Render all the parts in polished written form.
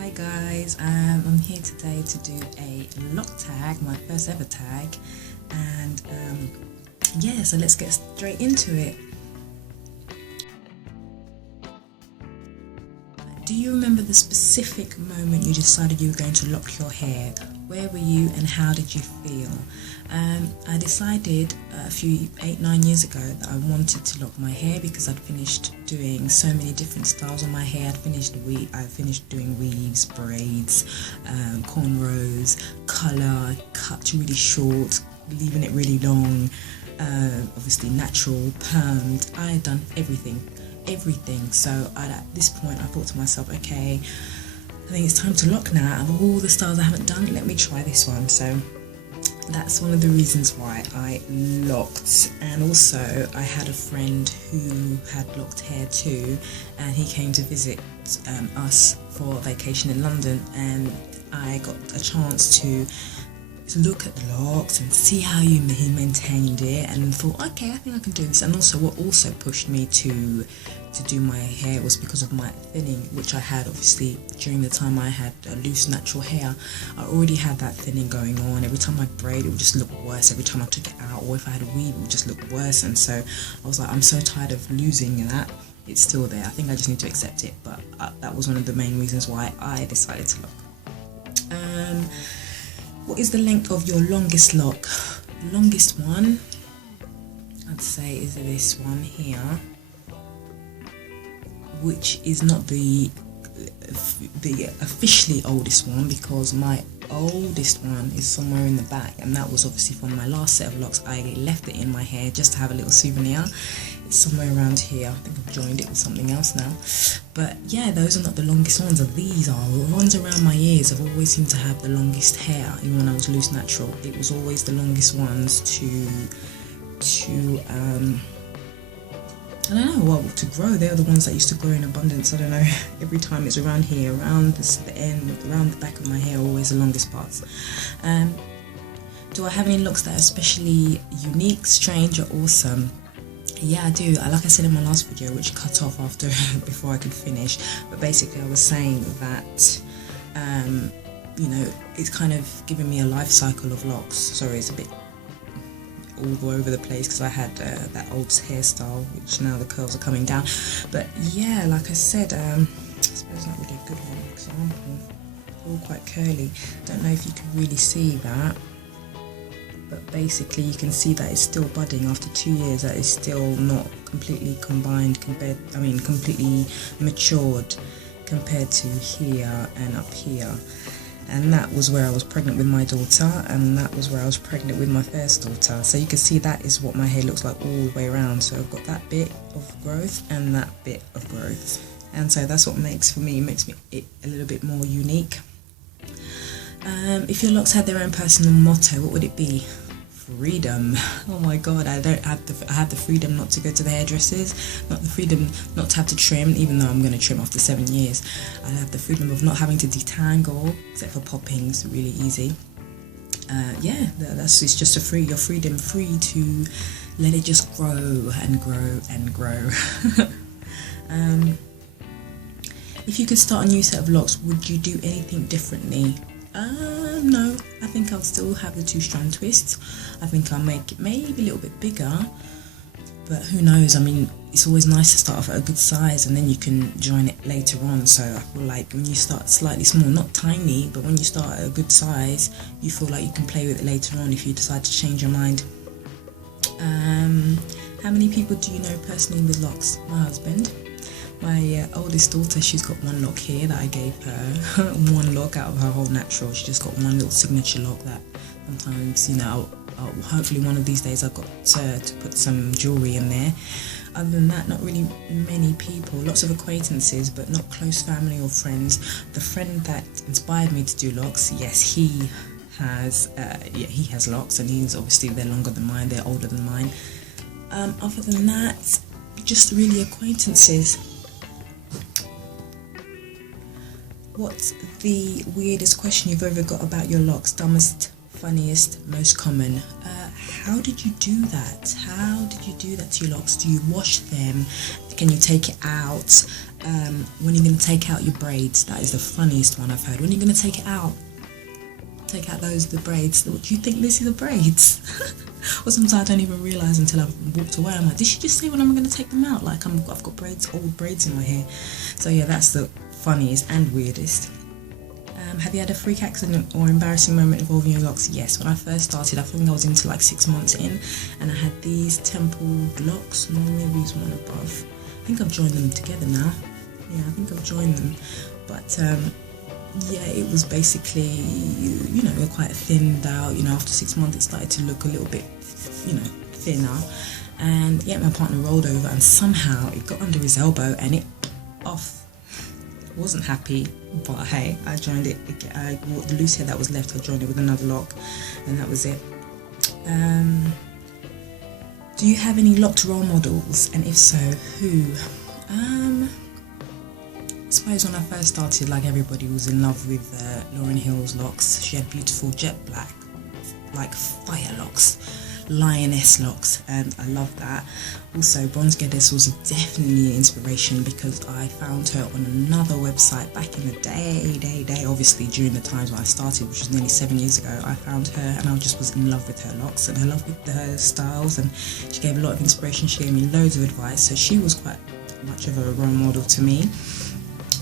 Hi guys, I'm here today to do a loc tag, my first ever tag, and yeah, so let's get straight into it. Do you remember the specific moment you decided you were going to lock your hair? Where were you and how did you feel? I decided a few 8-9 years ago that I wanted to lock my hair because I'd finished doing so many different styles on my hair. I finished doing weaves, braids, cornrows, colour, cut really short, leaving it really long, obviously natural, permed. I had done everything. So at this point I thought to myself, okay, I think it's time to lock now. Out of all the styles I haven't done, let me try this one. So that's one of the reasons why I locked. And also I had a friend who had locked hair too, and he came to visit us for a vacation in London, and I got a chance to look at the locks and see how he maintained it, and thought, okay, I think I can do this. And also what also pushed me to do my hair was because of my thinning, which I had obviously during the time I had loose natural hair. I already had that thinning going on. Every time I braid, it would just look worse. Every time I took it out, or if I had a weave, it would just look worse. And so I was like, I'm so tired of losing that. It's still there. I think I just need to accept it. But that was one of the main reasons why I decided to lock. What is the length of your longest lock? The longest one, I'd say, is this one here, which is not the officially oldest one, because my oldest one is somewhere in the back, and that was obviously from my last set of locks. I left it in my hair just to have a little souvenir. It's somewhere around here. I think I've joined it with something else now. But yeah, those are not the longest ones. These are the ones around my ears. I've always seemed to have the longest hair, even when I was loose natural. It was always the longest ones I don't know, well, to grow. They're the ones that used to grow in abundance. I don't know, every time it's around here, around the end, around the back of my hair, always the longest parts. Do I have any locks that are especially unique, strange, or awesome? Yeah, I do. Like I said in my last video, which cut off after before I could finish, but basically I was saying that you know, it's kind of given me a life cycle of locks. Sorry, it's a bit all over the place because I had that old hairstyle, which now the curls are coming down. But yeah, like I said, I suppose not really a good one example. All quite curly. Don't know if you can really see that, but basically you can see that it's still budding after 2 years. That is still not completely completely matured compared to here and up here. And that was where I was pregnant with my daughter, and that was where I was pregnant with my first daughter. So you can see that is what my hair looks like all the way around. So I've got that bit of growth and that bit of growth, and so that's what makes it a little bit more unique. If your locks had their own personal motto, what would it be? Freedom. Oh my god, I have the freedom not to go to the hairdressers, not the freedom not to have to trim, even though I'm going to trim after 7 years. I have the freedom of not having to detangle, except for poppings, really easy. Yeah, it's just your freedom, free to let it just grow and grow and grow. If you could start a new set of locks, would you do anything differently? No, I think I'll still have the 2-strand twists. I think I'll make it maybe a little bit bigger, but who knows. I mean, it's always nice to start off at a good size and then you can join it later on. So I feel like when you start slightly small, not tiny, but when you start at a good size, you feel like you can play with it later on if you decide to change your mind. How many people do you know personally with locks? My husband. My oldest daughter, she's got one lock here that I gave her. One lock out of her whole natural. She just got one little signature lock that sometimes, you know, I'll hopefully one of these days I've got to put some jewellery in there. Other than that, not really many people. Lots of acquaintances, but not close family or friends. The friend that inspired me to do locks, yes, he has locks, and he's obviously, they're longer than mine, they're older than mine. Other than that, just really acquaintances. What's the weirdest question you've ever got about your locks? Dumbest, funniest, most common? How did you do that? How did did you do that to your locks? Do you wash them? Can you take it out? When are you going to take out your braids? That is the funniest one I've heard. When are you going to take it out? Take out the braids. What do you think this is, the braids? Or sometimes I don't even realise until I've walked away. I'm like, did she just say when I'm going to take them out? Like I've got braids, old braids in my hair. So yeah, that's the funniest and weirdest. Have you had a freak accident or embarrassing moment involving your locks? Yes, when I first started, I think I was into like 6 months in, and I had these temple locks. No, maybe it's one above. I think I've joined them together now. Yeah, I think I've joined them. But yeah, it was basically, you know, quite thinned out. You know, after 6 months it started to look a little bit, you know, thinner. And yeah, my partner rolled over and somehow it got under his elbow and it off. Wasn't happy, but hey, I joined it again. The loose hair that was left, I joined it with another lock, and that was it. Do you have any locked role models, and if so, who? I suppose when I first started, like everybody was in love with Lauryn Hill's locks. She had beautiful jet black, like fire locks, lioness locks, and I love that. Also, Bronze Goddess was definitely an inspiration because I found her on another website back in the day, obviously during the times when I started, which was nearly 7 years ago. I found her and I just was in love with her locks and I love with her styles, and she gave a lot of inspiration. She gave me loads of advice, so she was quite much of a role model to me.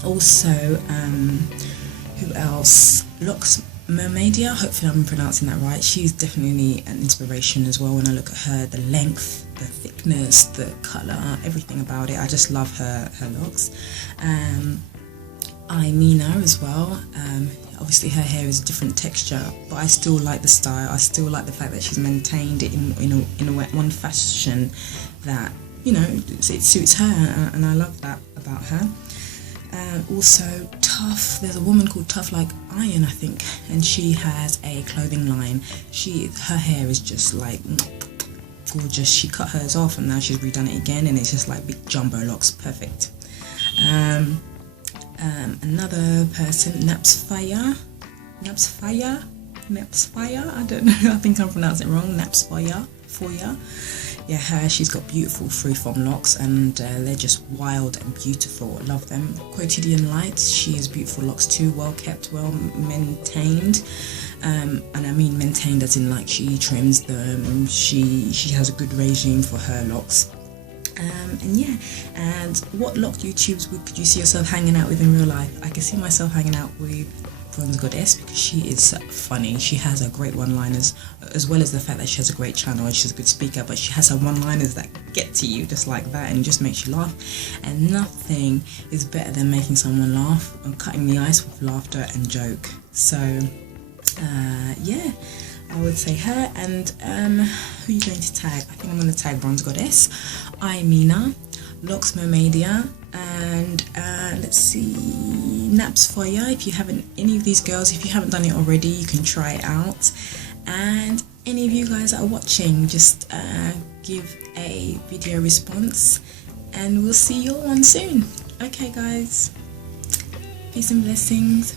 Also, who else? LocsMermadia, hopefully I'm pronouncing that right. She's definitely an inspiration as well. When I look at her, the length, the thickness, the colour, everything about it, I just love her locks. I Mina as well. Obviously her hair is a different texture, but I still like the style. I still like the fact that she's maintained it in one fashion that, you know, it suits her, and I love that about her. Also Tough, there's a woman called Tough Like Iron, I think, and she has a clothing line. Her hair is just like gorgeous. She cut hers off and now she's redone it again, and it's just like big jumbo locks, perfect. Another person, Napzfaya, I don't know, I think I'm pronouncing it wrong. Napzfaya. Yeah, she's got beautiful freeform locks, and they're just wild and beautiful. I love them. Quotidian Lights, she has beautiful locks too, well kept, well maintained. And I mean maintained as in like she trims them. She has a good regime for her locks. And yeah, and what lock YouTubes could you see yourself hanging out with in real life? I can see myself hanging out with Bronze Goddess because she is funny. She has her great one-liners, as well as the fact that she has a great channel and she's a good speaker, but she has her one-liners that get to you just like that and just makes you laugh. And nothing is better than making someone laugh and cutting the ice with laughter and joke. So yeah, I would say her. And who are you going to tag? I think I'm going to tag Bronze Goddess, I Mina, LocsMermadia, and let's see, Napzfaya. If you haven't, any of these girls, if you haven't done it already, you can try it out. And any of you guys that are watching, just give a video response, and we'll see you all on soon. Okay guys, peace and blessings.